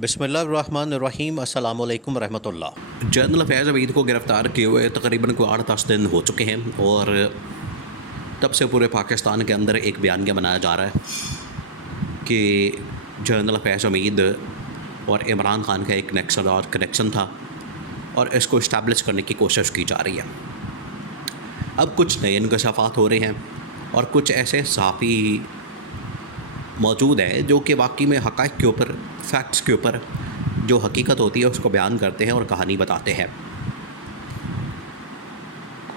बिस्मिल्लाहिर्रहमानिर्रहीम अस्सलाम वालेकुम रहमतुल्लाह। जनरल फैज़ हमीद को गिरफ़्तार किए हुए तकरीबन कोई 8-10 दिन हो चुके हैं और तब से पूरे पाकिस्तान के अंदर एक बयानिया बनाया जा रहा है कि जनरल फैज़ हमीद और इमरान खान का एक नेक्सन और कनेक्शन था और इसको इस्टेब्लिश करने की कोशिश की जा रही है। अब कुछ नए इंकशाफात हो रहे हैं और कुछ ऐसे सहाफ़ी मौजूद हैं जो कि वाकई में हक़ाइक़ के ऊपर, फैक्ट्स के ऊपर जो हकीकत होती है उसको बयान करते हैं और कहानी बताते हैं।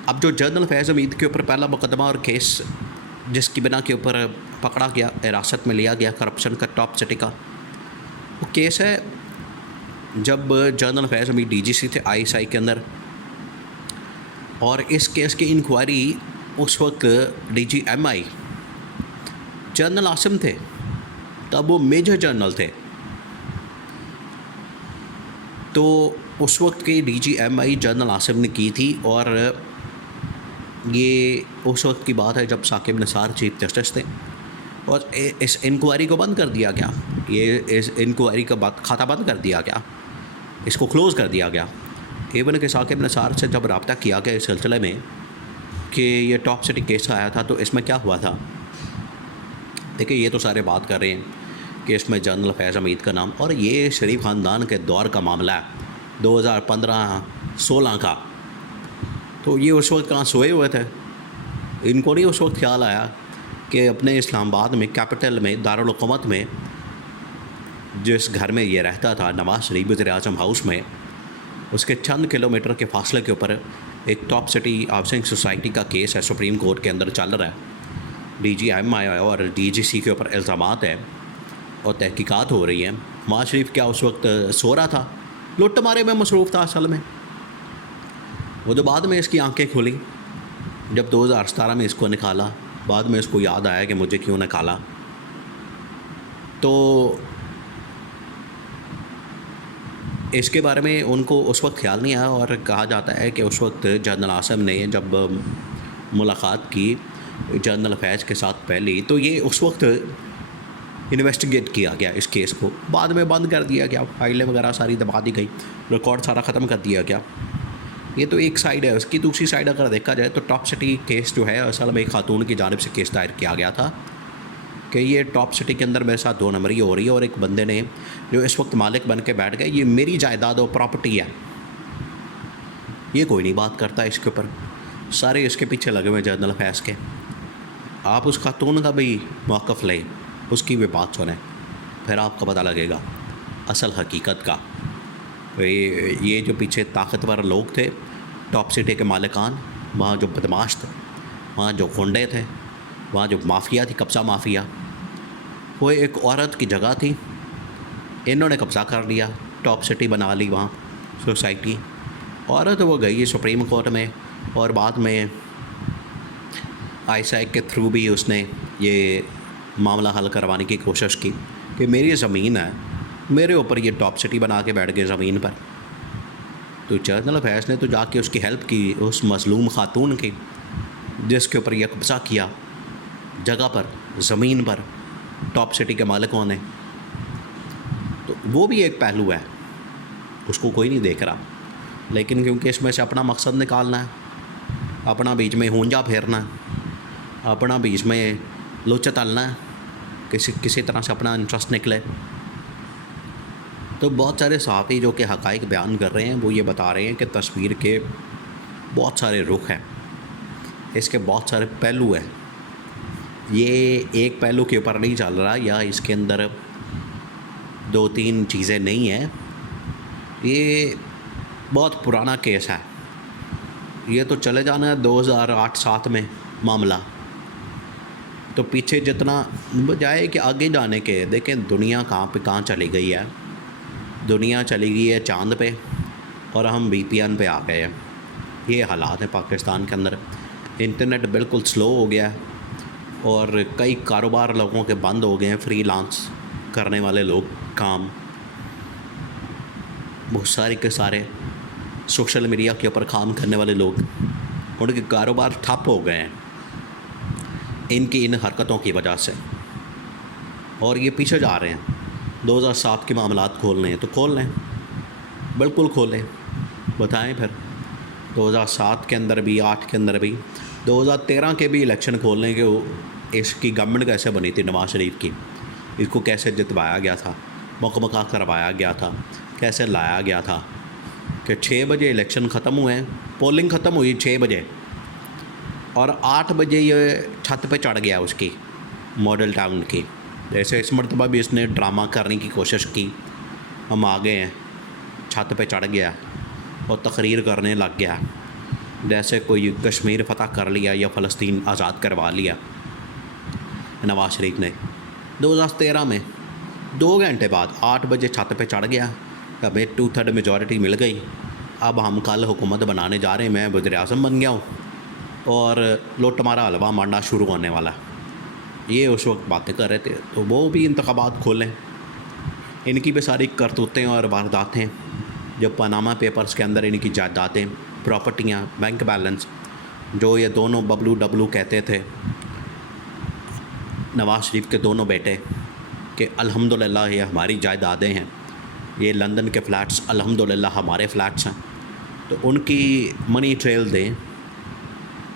अब जो जनरल फैज़ हमीद के ऊपर पहला मुकदमा और केस जिसकी बिना के ऊपर पकड़ा गया, हिरासत में लिया गया करप्शन का टॉप सिटी का, वो केस है जब जनरल फैज़ हमीद डीजीसी थे आईएसआई के अंदर, और इस केस की इंक्वायरी उस वक्त डीजीएमआई जनरल आसिम थे, तब वो मेजर जनरल थे। तो उस वक्त के डीजीएमआई जनरल आसिम ने की थी और ये उस वक्त की बात है जब साकिब निसार चीफ जस्टिस थे और इस इंक्वायरी को बंद कर दिया गया। ये इस इंक्वायरी का खाता बंद कर दिया गया, इसको क्लोज़ कर दिया गया। एवन के साकिब निसार से जब रब्ता किया गया इस सिलसिले में कि ये टॉप सिटी केस आया था तो इसमें क्या हुआ था, देखिए ये तो सारे बात कर रहे हैं कि इसमें जनरल फैज़ हमीद का नाम, और ये शरीफ ख़ानदान के दौर का मामला है 2015-16 का। तो ये उस वक्त कहाँ सोए हुए थे, इनको नहीं उस वक्त ख्याल आया कि अपने इस्लामाबाद में कैपिटल में दारुल हुकूमत में जिस घर में ये रहता था नवाज़ शरीफ वज़ीर-ए-आज़म हाउस में, उसके चंद किलोमीटर के फासले के ऊपर एक टॉप सिटी हाउसिंग सोसाइटी का केस है, सुप्रीम कोर्ट के अंदर चल रहा है। डीजीएमआई और डीजीसी के ऊपर इल्ज़ामात है और तहकीकात हो रही है। नवाज़ शरीफ क्या उस वक्त सो रहा था, लुट मारे में मसरूफ़ था असल में। वो जो बाद में इसकी आंखें खुली जब 2017 में इसको निकाला, बाद में इसको याद आया कि मुझे क्यों निकाला, तो इसके बारे में उनको उस वक्त ख्याल नहीं आया। और कहा जाता है कि उस वक्त जनरल आसिम ने जब मुलाकात की जनरल फैज़ के साथ पहली, तो ये उस वक्त इन्वेस्टिगेट किया गया इस केस को, बाद में बंद कर दिया गया, फाइलें वगैरह सारी दबा दी गई, रिकॉर्ड सारा ख़त्म कर दिया गया। ये तो एक साइड है। उसकी दूसरी साइड अगर देखा जाए तो टॉप सिटी केस जो है असल में एक खातून की जानिब से केस दायर किया गया था कि ये टॉप सिटी के अंदर मेरे साथ 2 नंबरी हो रही है और एक बंदे ने जो इस वक्त मालिक बन के बैठ गए, ये मेरी जायदाद और प्रॉपर्टी है। ये कोई नहीं बात करता इसके ऊपर, सारे इसके पीछे लगे हुए जनरल फैज़ के। आप उस खातून का भी मौक़िफ़ लें, उसकी भी बात सुनें, फिर आपको पता लगेगा असल हकीकत का। ये जो पीछे ताकतवर लोग थे टॉप सिटी के मालिकान, वहाँ जो बदमाश थे, वहाँ जो गुंडे थे, वहाँ जो माफिया थी, कब्ज़ा माफिया, वो एक औरत की जगह थी, इन्होंने कब्ज़ा कर लिया, टॉप सिटी बना ली वहाँ सोसाइटी। औरत वो गई सुप्रीम कोर्ट में और बाद में आईएसआई के थ्रू भी उसने ये मामला हल करवाने की कोशिश की कि मेरी ज़मीन है, मेरे ऊपर ये टॉप सिटी बना के बैठ गए ज़मीन पर। तो जनरल फैज़ ने तो जाके उसकी हेल्प की, उस मज़लूम खातून की जिसके ऊपर यह कब्ज़ा किया जगह पर, ज़मीन पर, टॉप सिटी के मालिकों ने। तो वो भी एक पहलू है, उसको कोई नहीं देख रहा, लेकिन क्योंकि इसमें से अपना मकसद निकालना है, अपना बीच में हूंजा फेरना है, अपना बीच में लोचा तलना है, किसी तरह से अपना इंटरेस्ट निकले। तो बहुत सारे सहाफ़ी जो कि हक़ाइक़ बयान कर रहे हैं वो ये बता रहे हैं कि तस्वीर के बहुत सारे रुख हैं, इसके बहुत सारे पहलू हैं। ये एक पहलू के ऊपर नहीं चल रहा या इसके अंदर 2-3 चीज़ें नहीं हैं। ये बहुत पुराना केस है, ये तो चले जाना है 2008-7 में मामला। तो पीछे जितना बजाय कि आगे जाने के, देखें दुनिया कहाँ चली गई है। दुनिया चली गई है चाँद पे और हम VPN पे आ गए हैं। ये हालात है पाकिस्तान के अंदर। इंटरनेट बिल्कुल स्लो हो गया है और कई कारोबार लोगों के बंद हो गए हैं, फ्रीलांस करने वाले लोग काम, बहुत सारे के सारे सोशल मीडिया के ऊपर काम करने वाले लोग, उनके कारोबार ठप हो गए हैं इनकी इन हरकतों की वजह से, और ये पीछे जा रहे हैं। 2007 के मामलात खोलने हैं तो खोल लें, बिल्कुल खोलें, बताएं फिर 2007 के अंदर भी, 8 के अंदर भी, 2013 के भी इलेक्शन खोल लें कि वो इसकी गवर्नमेंट कैसे बनी थी नवाज़ शरीफ की, इसको कैसे जितवाया गया था, मौका करवाया गया था, कैसे लाया गया था कि 6 बजे इलेक्शन ख़त्म हुए हैं, पोलिंग ख़त्म हुई 6 बजे और 8 बजे ये छत पे चढ़ गया उसकी मॉडल टाउन की। जैसे इस मरतबा भी इसने ड्रामा करने की कोशिश की, हम आ गए हैं, छत पे चढ़ गया और तकरीर करने लग गया जैसे कोई कश्मीर फ़तह कर लिया या फ़लस्तीन आज़ाद करवा लिया नवाज़ शरीफ ने। 2013 में 2 घंटे बाद 8 बजे छत पे चढ़ गया, हमें 2/3 मेजॉरिटी मिल गई, अब हम कल हुकूमत बनाने जा रहे हैं, मैं वज़ीर-ए-आज़म बन गया हूँ और लुट मारा हलवा मारना शुरू होने वाला। ये उस वक्त बातें कर रहे थे। तो वो भी इंतखाबात खोलें, इनकी भी सारी करतूतें और वारदातें, जो पनामा पेपर्स के अंदर इनकी जायदादें, प्रॉपर्टियाँ, बैंक बैलेंस, जो ये दोनों बबलू डबलू कहते थे नवाज़ शरीफ के दोनों बेटे कि अल्हम्दुलिल्लाह ये हमारी जायदादें हैं, ये लंदन के फ़्लैट्स अल्हम्दुलिल्लाह हमारे फ़्लैट्स हैं, तो उनकी मनी ट्रेल दें,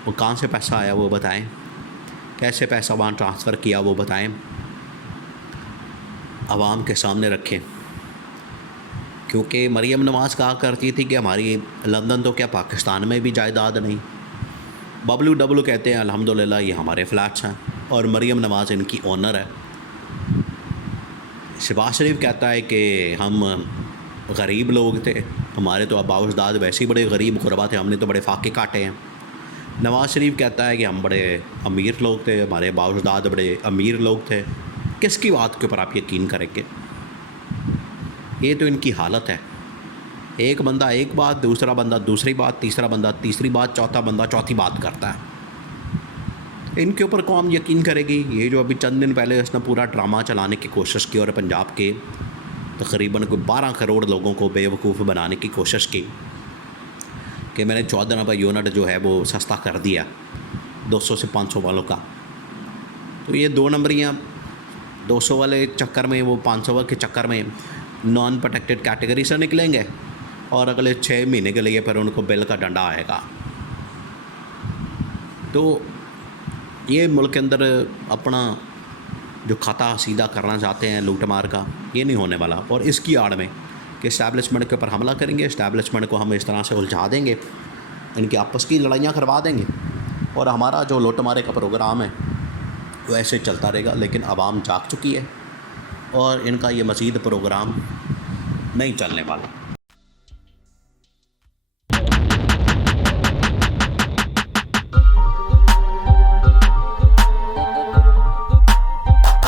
वो कहाँ से पैसा आया वो बताएं, कैसे पैसा वहाँ ट्रांसफ़र किया वो बताएं, आवाम के सामने रखें। क्योंकि मरीम नवाज़ कहा करती थी कि हमारी लंदन तो क्या पाकिस्तान में भी जायदाद नहीं, बबलू डबलू कहते हैं अल्हम्दुलिल्लाह ये हमारे फ़्लैट्स हैं और मरीम नवाज़ इनकी ओनर है। शहबाज शरीफ कहता है कि हम गरीब लोग थे, हमारे तो आबा अजदाद वैसे ही बड़े गरीब गुरबा थे, हमने तो बड़े फाके काटे हैं। नवाज़ शरीफ कहता है कि हम बड़े अमीर लोग थे, हमारे आबा अजदाद बड़े अमीर लोग थे। किसकी बात के ऊपर आप यकीन करेंगे? ये तो इनकी हालत है। एक बंदा एक बात, दूसरा बंदा दूसरी बात, तीसरा बंदा तीसरी बात, चौथा बंदा चौथी बात करता है। इनके ऊपर कौन यकीन करेगी? ये जो अभी चंद दिन पहले इसने पूरा ड्रामा चलाने की कोशिश की और पंजाब के तकरीबन कोई 12 करोड़ लोगों को बेवकूफ़ बनाने की कोशिश की कि मैंने 14 रुपये यूनिट जो है वो सस्ता कर दिया 200 से 500 वालों का। तो ये 2 नंबरियाँ 200 वाले चक्कर में, वो 500 के चक्कर में नॉन प्रोटेक्टेड कैटेगरी से निकलेंगे और अगले 6 महीने के लिए फिर उनको बिल का डंडा आएगा। तो ये मुल्क के अंदर अपना जो खाता सीधा करना चाहते हैं लूट मार का, ये नहीं होने वाला। और इसकी आड़ में कि इस्टेब्लिशमेंट के ऊपर हमला करेंगे, इस्टेब्लिशमेंट को हम इस तरह से उलझा देंगे, इनकी आपस की लड़ाइयाँ करवा देंगे और हमारा जो लूट मारे का प्रोग्राम है वो ऐसे चलता रहेगा। लेकिन आवाम जाग चुकी है और इनका ये मज़ीद प्रोग्राम नहीं चलने वाला।